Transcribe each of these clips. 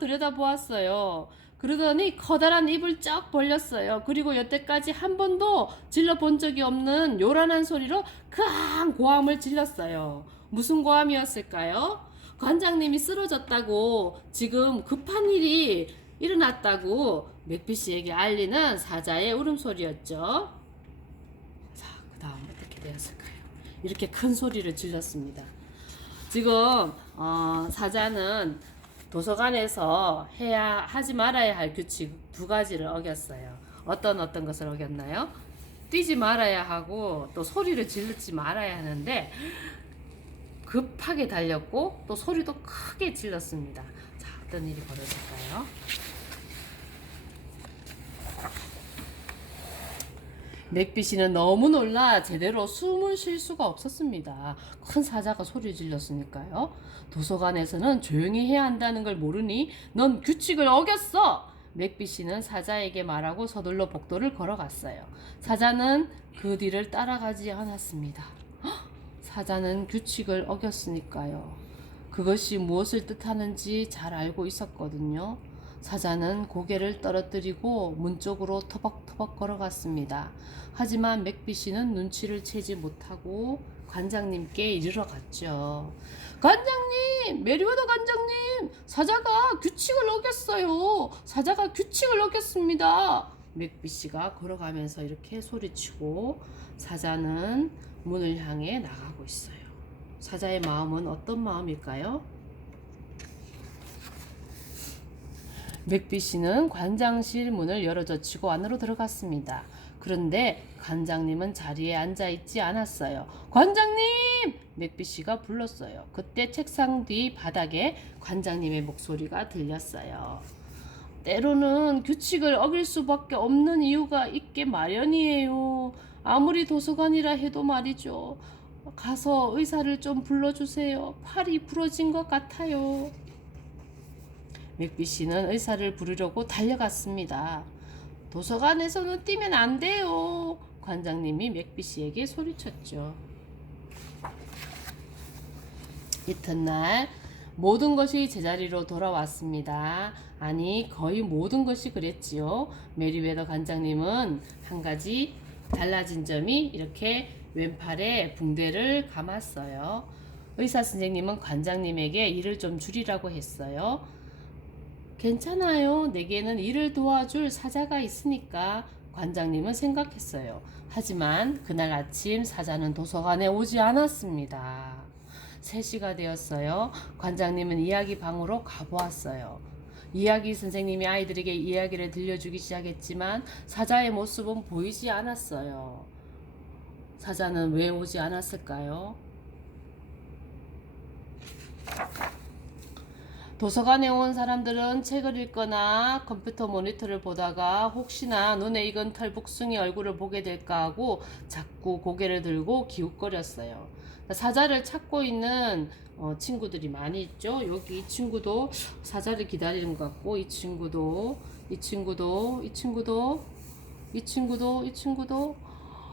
들여다보았어요. 그러더니 커다란 입을 쩍 벌렸어요. 그리고 여태까지 한 번도 질러본 적이 없는 요란한 소리로 큰 고함을 질렀어요. 무슨 고함이었을까요? 관장님이 쓰러졌다고, 지금 급한 일이 일어났다고 맥피 씨에게 알리는 사자의 울음소리였죠. 자, 그 다음 어떻게 되었을까요? 이렇게 큰 소리를 질렀습니다. 지금 사자는 도서관에서 하지 말아야 할 규칙 두 가지를 어겼어요. 어떤 것을 어겼나요? 뛰지 말아야 하고 또 소리를 지르지 말아야 하는데 급하게 달렸고 또 소리도 크게 질렀습니다. 자, 어떤 일이 벌어질까요? 맥비씨는 너무 놀라 제대로 숨을 쉴 수가 없었습니다. 큰 사자가 소리 질렀으니까요. 도서관에서는 조용히 해야 한다는 걸 모르니 넌 규칙을 어겼어! 맥비씨는 사자에게 말하고 서둘러 복도를 걸어갔어요. 사자는 그 뒤를 따라가지 않았습니다. 사자는 규칙을 어겼으니까요. 그것이 무엇을 뜻하는지 잘 알고 있었거든요. 사자는 고개를 떨어뜨리고 문 쪽으로 터벅터벅 걸어갔습니다. 하지만 맥비씨는 눈치를 채지 못하고 관장님께 이르러 갔죠. 관장님! 메리웨더 관장님! 사자가 규칙을 어겼어요. 사자가 규칙을 어겼습니다. 맥비씨가 걸어가면서 이렇게 소리치고 사자는 문을 향해 나가고 있어요. 사자의 마음은 어떤 마음일까요? 맥비씨는 관장실 문을 열어젖히고 안으로 들어갔습니다. 그런데 관장님은 자리에 앉아있지 않았어요. 관장님! 맥비씨가 불렀어요. 그때 책상 뒤 바닥에 관장님의 목소리가 들렸어요. 때로는 규칙을 어길 수밖에 없는 이유가 있게 마련이에요. 아무리 도서관이라 해도 말이죠. 가서 의사를 좀 불러주세요. 팔이 부러진 것 같아요. 맥비씨는 의사를 부르려고 달려갔습니다. 도서관에서는 뛰면 안 돼요. 관장님이 맥비씨에게 소리쳤죠. 이튿날 모든 것이 제자리로 돌아왔습니다. 아니, 거의 모든 것이 그랬지요. 메리웨더 관장님은 한 가지 달라진 점이 이렇게 왼팔에 붕대를 감았어요. 의사 선생님은 관장님에게 일을 좀 줄이라고 했어요. 괜찮아요. 내게는 일을 도와줄 사자가 있으니까 관장님은 생각했어요. 하지만 그날 아침 사자는 도서관에 오지 않았습니다. 3시가 되었어요. 관장님은 이야기 방으로 가보았어요. 이야기 선생님이 아이들에게 이야기를 들려주기 시작했지만 사자의 모습은 보이지 않았어요. 사자는 왜 오지 않았을까요? 도서관에 온 사람들은 책을 읽거나 컴퓨터 모니터를 보다가 혹시나 눈에 익은 털북숭이 얼굴을 보게 될까 하고 자꾸 고개를 들고 기웃거렸어요. 사자를 찾고 있는 친구들이 많이 있죠. 여기 이 친구도 사자를 기다리는 것 같고, 이 친구도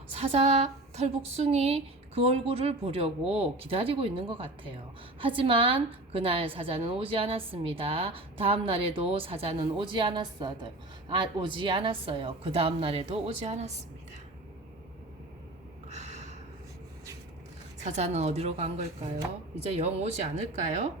사자 털북숭이 그 얼굴을 보려고 기다리고 있는 것 같아요. 하지만 그날 사자는 오지 않았습니다. 다음 날에도 사자는 오지 않았어요. 그 다음 날에도 오지 않았습니다. 사자는 어디로 간 걸까요? 이제 영 오지 않을까요?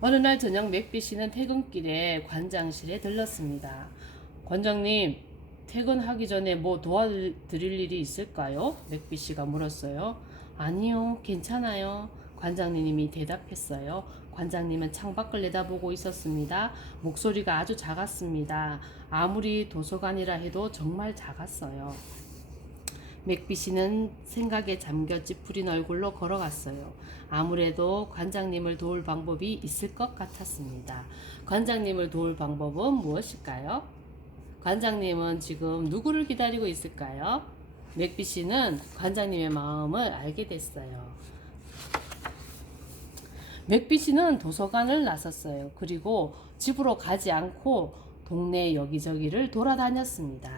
어느 날 저녁 맥비씨는 퇴근길에 관장실에 들렀습니다. 관장님, 퇴근하기 전에 뭐 도와드릴 일이 있을까요? 맥비씨가 물었어요. 아니요, 괜찮아요. 관장님이 대답했어요. 관장님은 창밖을 내다보고 있었습니다. 목소리가 아주 작았습니다. 아무리 도서관이라 해도 정말 작았어요. 맥비씨는 생각에 잠겨 찌푸린 얼굴로 걸어갔어요. 아무래도 관장님을 도울 방법이 있을 것 같았습니다. 관장님을 도울 방법은 무엇일까요? 관장님은 지금 누구를 기다리고 있을까요? 맥비씨는 관장님의 마음을 알게 됐어요. 맥비씨는 도서관을 나섰어요. 그리고 집으로 가지 않고 동네 여기저기를 돌아다녔습니다.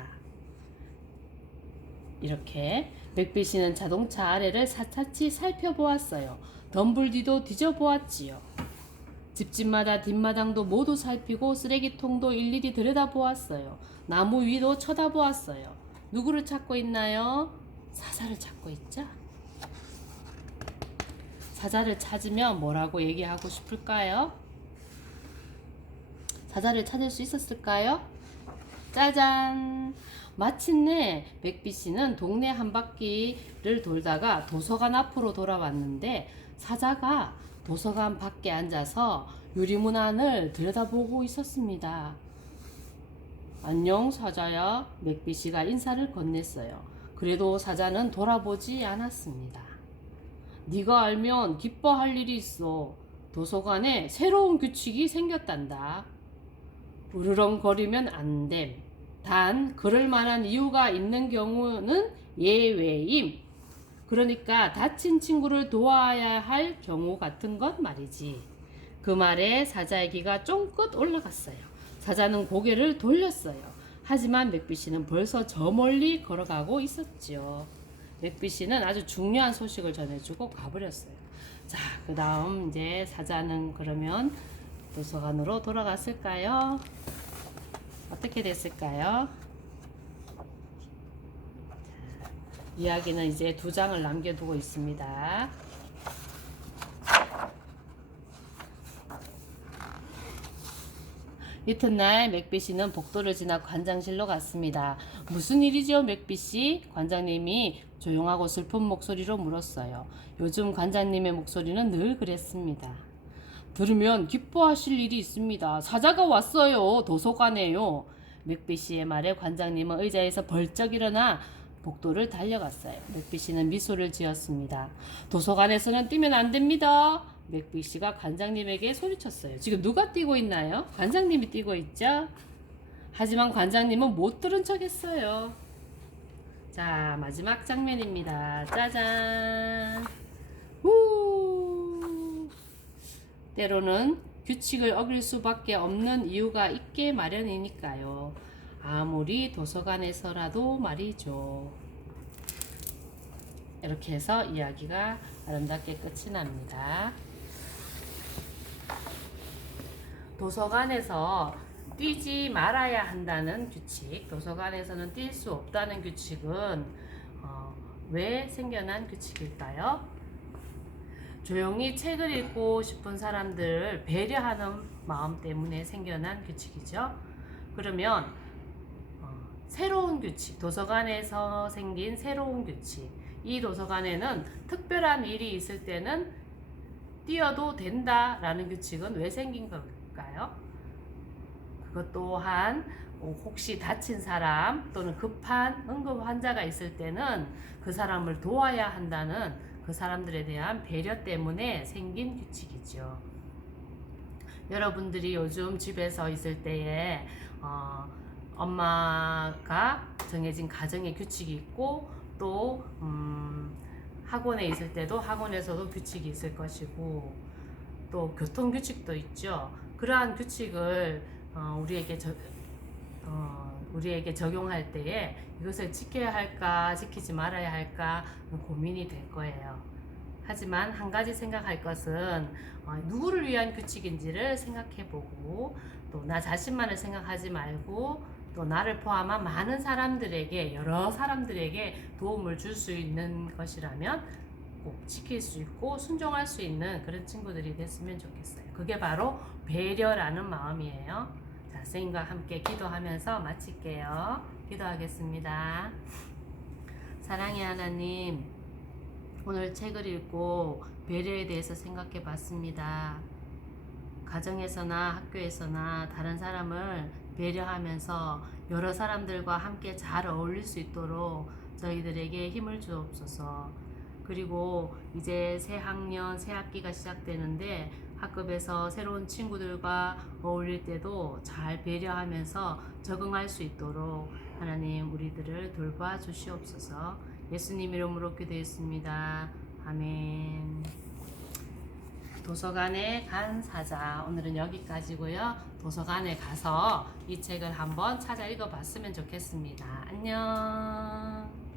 이렇게 맥비씨는 자동차 아래를 사차치 살펴보았어요. 덤블디도 뒤져보았지요. 집집마다 뒷마당도 모두 살피고 쓰레기통도 일일이 들여다보았어요. 나무 위도 쳐다보았어요. 누구를 찾고 있나요? 사자를 찾고 있죠? 사자를 찾으면 뭐라고 얘기하고 싶을까요? 사자를 찾을 수 있었을까요? 짜잔! 마침내 맥비씨는 동네 한 바퀴를 돌다가 도서관 앞으로 돌아왔는데 사자가 도서관 밖에 앉아서 유리문 안을 들여다보고 있었습니다. 안녕 사자야. 맥비씨가 인사를 건넸어요. 그래도 사자는 돌아보지 않았습니다. 네가 알면 기뻐할 일이 있어. 도서관에 새로운 규칙이 생겼단다. 으르렁거리면 안 됨. 단 그럴 만한 이유가 있는 경우는 예외임. 그러니까 다친 친구를 도와야 할 경우 같은 것 말이지. 그 말에 사자의 기가 쫑긋 올라갔어요. 사자는 고개를 돌렸어요. 하지만 맥비씨는 벌써 저 멀리 걸어가고 있었죠. 맥비씨는 아주 중요한 소식을 전해주고 가버렸어요. 자, 그 다음 이제 사자는 그러면 도서관으로 돌아갔을까요? 어떻게 됐을까요? 이야기는 이제 2장을 남겨두고 있습니다. 이튿날 맥비씨는 복도를 지나 관장실로 갔습니다. 무슨 일이죠, 맥비씨? 관장님이 조용하고 슬픈 목소리로 물었어요. 요즘 관장님의 목소리는 늘 그랬습니다. 들으면 기뻐하실 일이 있습니다. 사자가 왔어요. 도서관에요. 맥비씨의 말에 관장님은 의자에서 벌쩍 일어나 복도를 달려갔어요. 맥비씨는 미소를 지었습니다. 도서관에서는 뛰면 안 됩니다. 맥비씨가 관장님에게 소리쳤어요. 지금 누가 뛰고 있나요? 관장님이 뛰고 있죠? 하지만 관장님은 못 들은 척 했어요. 자, 마지막 장면입니다. 짜잔! 후! 때로는 규칙을 어길 수밖에 없는 이유가 있게 마련이니까요. 아무리 도서관에서라도 말이죠. 이렇게 해서 이야기가 아름답게 끝이 납니다. 도서관에서 뛰지 말아야 한다는 규칙, 도서관에서는 뛸 수 없다는 규칙은 왜 생겨난 규칙일까요? 조용히 책을 읽고 싶은 사람들을 배려하는 마음 때문에 생겨난 규칙이죠. 그러면 새로운 규칙, 도서관에서 생긴 새로운 규칙, 이 도서관에는 특별한 일이 있을 때는 뛰어도 된다라는 규칙은 왜 생긴 걸까요? 그것 또한 혹시 다친 사람 또는 급한 응급 환자가 있을 때는 그 사람을 도와야 한다는 그 사람들에 대한 배려 때문에 생긴 규칙이죠. 여러분들이 요즘 집에서 있을 때에 엄마가 정해진 가정의 규칙이 있고 또 학원에 있을 때도 학원에서도 규칙이 있을 것이고 또 교통 규칙도 있죠. 그러한 규칙을 우리에게 적용할 때에 이것을 지켜야 할까 지키지 말아야 할까 고민이 될 거예요. 하지만 한 가지 생각할 것은 누구를 위한 규칙인지를 생각해보고 또 나 자신만을 생각하지 말고 또 나를 포함한 많은 사람들에게 여러 사람들에게 도움을 줄 수 있는 것이라면 꼭 지킬 수 있고 순종할 수 있는 그런 친구들이 됐으면 좋겠어요. 그게 바로 배려라는 마음이에요. 자, 선생님과 함께 기도하면서 마칠게요. 기도하겠습니다. 사랑의 하나님, 오늘 책을 읽고 배려에 대해서 생각해 봤습니다. 가정에서나 학교에서나 다른 사람을 배려하면서 여러 사람들과 함께 잘 어울릴 수 있도록 저희들에게 힘을 주옵소서. 그리고 이제 새 학년, 새 학기가 시작되는데 학급에서 새로운 친구들과 어울릴 때도 잘 배려하면서 적응할 수 있도록 하나님 우리들을 돌봐 주시옵소서. 예수님 이름으로 기도했습니다. 아멘. 도서관에 간 사자, 오늘은 여기까지고요. 도서관에 가서 이 책을 한번 찾아 읽어봤으면 좋겠습니다. 안녕.